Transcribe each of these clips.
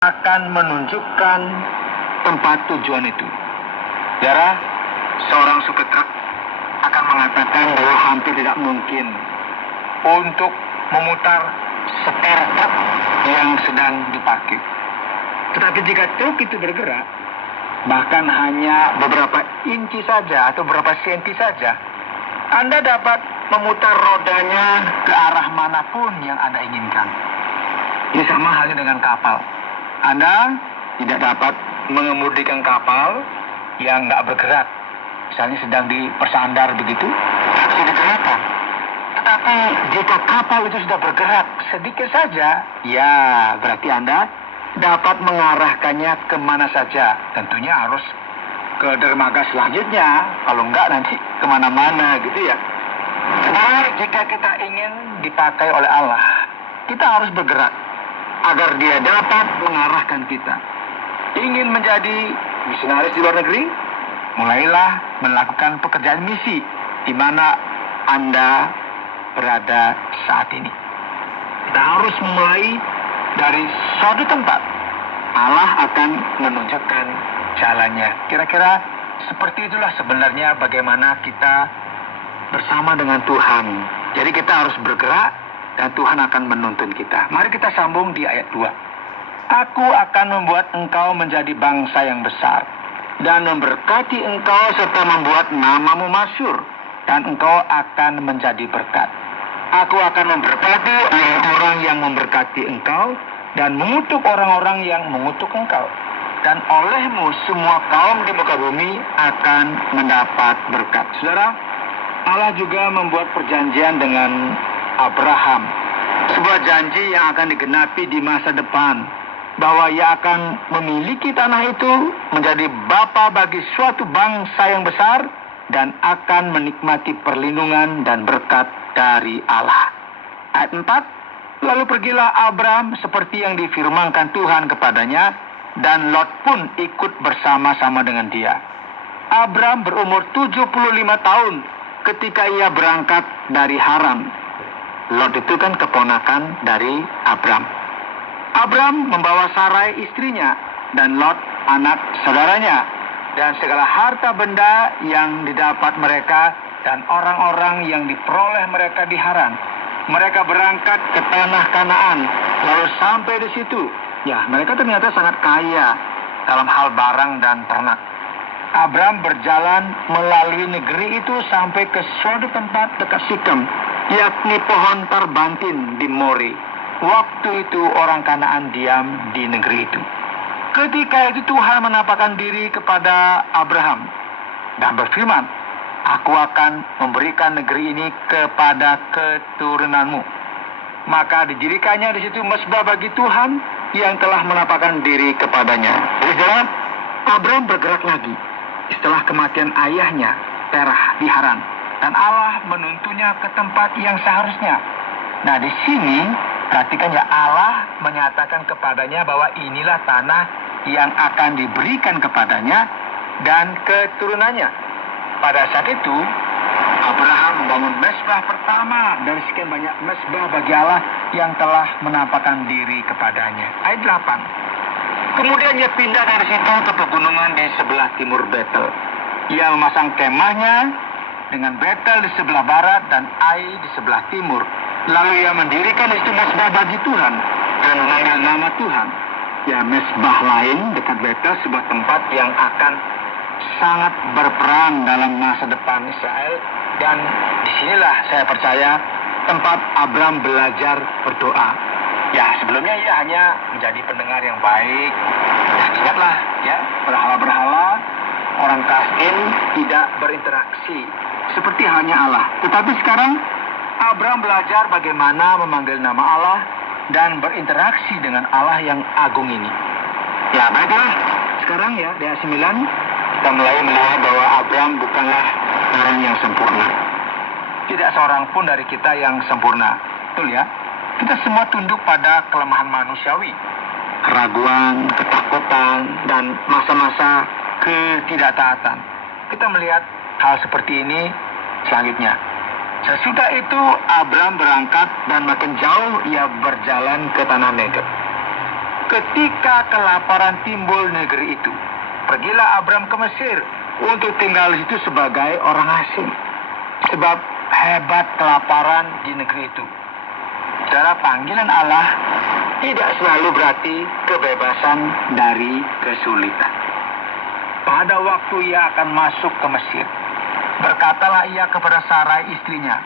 akan menunjukkan tempat tujuan itu. Saudara, seorang supir truk akan mengatakan bahwa hampir tidak mungkin untuk memutar setir truk yang sedang diparkir. Tetapi jika truk itu bergerak, bahkan hanya beberapa inci saja atau beberapa senti saja, Anda dapat memutar rodanya ke arah manapun yang Anda inginkan. Ini sama halnya dengan kapal. Anda tidak dapat mengemudikan kapal yang nggak bergerak. Misalnya sedang dipersandar begitu, harus digerakkan. Tetapi jika kapal itu sudah bergerak sedikit saja, ya berarti Anda dapat mengarahkannya kemana saja. Tentunya harus ke dermaga selanjutnya. Kalau enggak nanti kemana-mana gitu ya. Nah, jika kita ingin dipakai oleh Allah, kita harus bergerak agar dia dapat mengarahkan kita. Ingin menjadi misionaris di luar negeri? Mulailah melakukan pekerjaan misi di mana Anda berada saat ini. Kita harus memulai dari suatu tempat. Allah akan menunjukkan jalannya. Kira-kira seperti itulah sebenarnya bagaimana kita bersama dengan Tuhan. Jadi kita harus bergerak dan Tuhan akan menuntun kita. Mari kita sambung di ayat 2. Aku akan membuat engkau menjadi bangsa yang besar dan memberkati engkau serta membuat namamu masyhur, dan engkau akan menjadi berkat. Aku akan memberkati orang yang memberkati engkau dan mengutuk orang-orang yang mengutuk engkau. Dan olehmu semua kaum di muka bumi akan mendapat berkat. Saudara, Allah juga membuat perjanjian dengan Abraham. Sebuah janji yang akan digenapi di masa depan, bahwa ia akan memiliki tanah itu, menjadi bapa bagi suatu bangsa yang besar, dan akan menikmati perlindungan dan berkat dari Allah. Ayat 4, lalu pergilah Abram seperti yang difirmankan Tuhan kepadanya, dan Lot pun ikut bersama-sama dengan dia. Abram berumur 75 tahun ketika ia berangkat dari Haran. Lot itu kan keponakan dari Abram. Abram membawa Sarai istrinya dan Lot anak saudaranya dan segala harta benda yang didapat mereka dan orang-orang yang diperoleh mereka di Haran. Mereka berangkat ke tanah Kanaan, lalu sampai di situ. Ya, mereka ternyata sangat kaya dalam hal barang dan ternak. Abram berjalan melalui negeri itu sampai ke suatu tempat dekat Sikem, yakni pohon tarbantin di More. Waktu itu orang Kanaan diam di negeri itu. Ketika itu Tuhan menampakkan diri kepada Abraham dan berfirman, aku akan memberikan negeri ini kepada keturunanmu. Maka didirikannya di situ mezbah bagi Tuhan yang telah menampakkan diri kepadanya. Jadi saudara, Abraham bergerak lagi setelah kematian ayahnya Terah di Haran, dan Allah menuntunnya ke tempat yang seharusnya. Nah, di sini perhatikan ya, Allah menyatakan kepadanya bahwa inilah tanah yang akan diberikan kepadanya dan keturunannya. Pada saat itu Abraham membangun mezbah pertama dari sekian banyak mezbah bagi Allah yang telah menampakkan diri kepadanya. Ayat 8. Kemudian ia pindah dari situ ke pegunungan di sebelah timur Betel. Ia memasang kemahnya dengan Betel di sebelah barat dan Ai di sebelah timur. Lalu ia mendirikan di situ mezbah bagi Tuhan dan memanggil nama Tuhan. Ya, mezbah lain dekat Betel, sebuah tempat yang akan sangat berperan dalam masa depan Israel. Dan disinilah saya percaya tempat Abram belajar berdoa. Ya, sebelumnya ia hanya menjadi pendengar yang baik. Ya, ingatlah ya, berhala-berhala, orang kafir tidak berinteraksi seperti halnya Allah. Tetapi sekarang Abram belajar bagaimana memanggil nama Allah dan berinteraksi dengan Allah yang agung ini. Ya, baiklah. Sekarang ya, di ayat 9 kita mulai melihat bahwa Abram bukanlah orang yang sempurna. Tidak seorang pun dari kita yang sempurna. Betul ya? Kita semua tunduk pada kelemahan manusiawi. Keraguan, ketakutan, dan masa-masa ketidaktaatan. Kita melihat hal seperti ini selanjutnya. Sesudah itu Abram berangkat dan makin jauh ia berjalan ke tanah Negeb. Ketika kelaparan timbul negeri itu, pergilah Abram ke Mesir untuk tinggal di situ sebagai orang asing. Sebab hebat kelaparan di negeri itu. Saudara, panggilan Allah tidak selalu berarti kebebasan dari kesulitan. Pada waktu ia akan masuk ke Mesir, berkatalah ia kepada Sarai istrinya,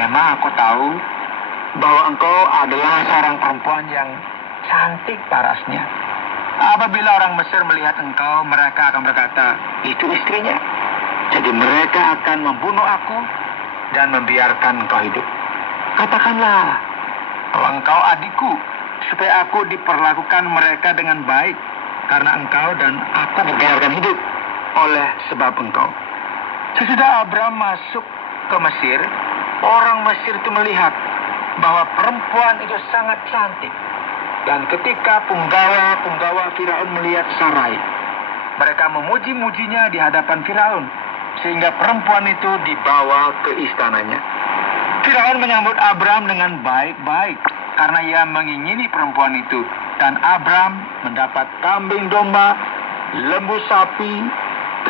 "Memang aku tahu bahwa engkau adalah seorang perempuan yang cantik parasnya. Apabila orang Mesir melihat engkau, mereka akan berkata, itu istrinya. Jadi mereka akan membunuh aku dan membiarkan engkau hidup. Katakanlah bahwa engkau adikku, supaya aku diperlakukan mereka dengan baik, karena engkau dan aku dibiarkan hidup oleh sebab engkau." Sesudah Abram masuk ke Mesir, orang Mesir itu melihat bahwa perempuan itu sangat cantik. Dan ketika punggawa Firaun melihat Sarai, mereka memuji-mujinya di hadapan Firaun, sehingga perempuan itu dibawa ke istananya. Firaun menyambut Abram dengan baik-baik, karena ia mengingini perempuan itu. Dan Abram mendapat kambing domba, lembu sapi,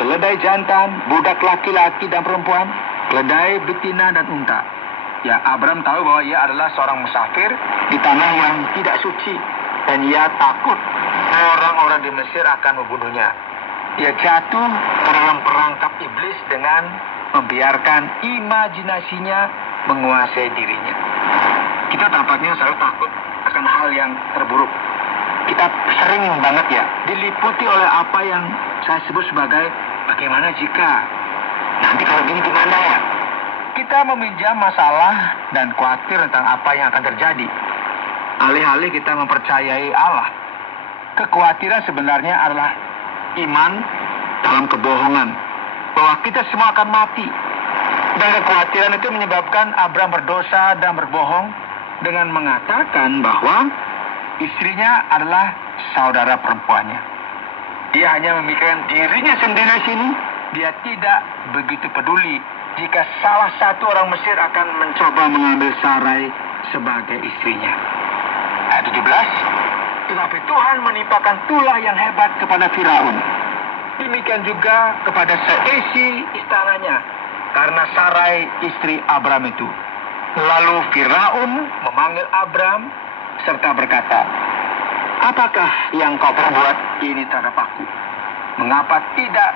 keledai jantan, budak laki-laki dan perempuan, keledai betina dan unta. Ya, Abram tahu bahwa ia adalah seorang musafir di tanah yang tidak suci, dan ia takut orang-orang di Mesir akan membunuhnya. Ia jatuh ke dalam perangkap iblis dengan membiarkan imajinasinya menguasai dirinya. Kita tampaknya selalu takut akan hal yang terburuk. Kita sering banget ya diliputi oleh apa yang saya sebut sebagai bagaimana jika, nanti kalau gini gimana ya. Kita meminjam masalah dan khawatir tentang apa yang akan terjadi. Alih-alih kita mempercayai Allah. Kekhawatiran sebenarnya adalah iman dalam kebohongan, bahwa kita semua akan mati. Dan kekhawatiran itu menyebabkan Abram berdosa dan berbohong dengan mengatakan bahwa istrinya adalah saudara perempuannya. Dia hanya memikirkan dirinya sendiri sini. Dia tidak begitu peduli jika salah satu orang Mesir akan mencoba mengambil Sarai sebagai istrinya. Ayat 17, tetapi Tuhan menimpakan tulah yang hebat kepada Firaun. Demikian juga kepada seisi istananya, karena Sarai istri Abram itu. Lalu Firaun memanggil Abram serta berkata, "Apakah yang kau perbuat ini terhadap aku? Mengapa tidak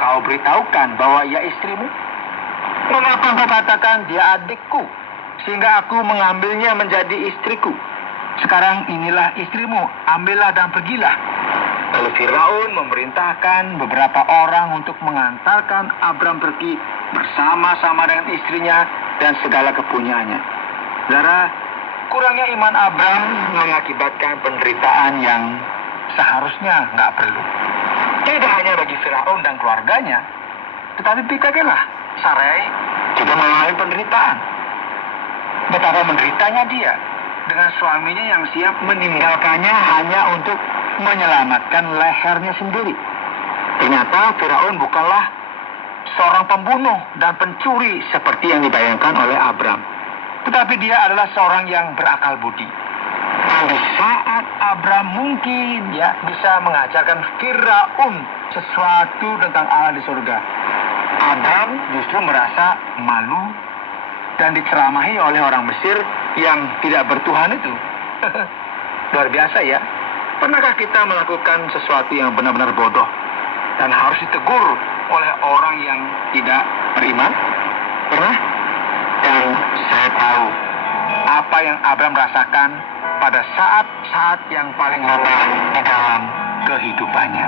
kau beritahukan bahwa ia istrimu? Mengapa kau katakan dia adikku, sehingga aku mengambilnya menjadi istriku? Sekarang inilah istrimu, ambillah dan pergilah." Lalu Firaun memerintahkan beberapa orang untuk mengantarkan Abram pergi bersama-sama dengan istrinya dan segala kepunyaannya. Saudara, kurangnya iman Abram mengakibatkan penderitaan yang seharusnya nggak perlu. Tidak hanya bagi Firaun dan keluarganya, tetapi pikirkanlah, Sarai juga mengalami penderitaan. Betapa menderitanya dia dengan suaminya yang siap meninggalkannya hanya untuk menyelamatkan lehernya sendiri. Ternyata Firaun bukanlah seorang pembunuh dan pencuri seperti yang dibayangkan oleh Abram, tetapi dia adalah seorang yang berakal budi. Di saat Abram mungkin bisa mengajarkan Firaun sesuatu tentang Allah di surga, Abram justru merasa malu dan diceramahi oleh orang Mesir yang tidak bertuhan itu. Luar biasa ya. Pernahkah kita melakukan sesuatu yang benar-benar bodoh dan harus ditegur oleh orang yang tidak beriman? Pernah? Dan saya tahu apa yang Abram rasakan pada saat-saat yang paling lemah di dalam kehidupannya.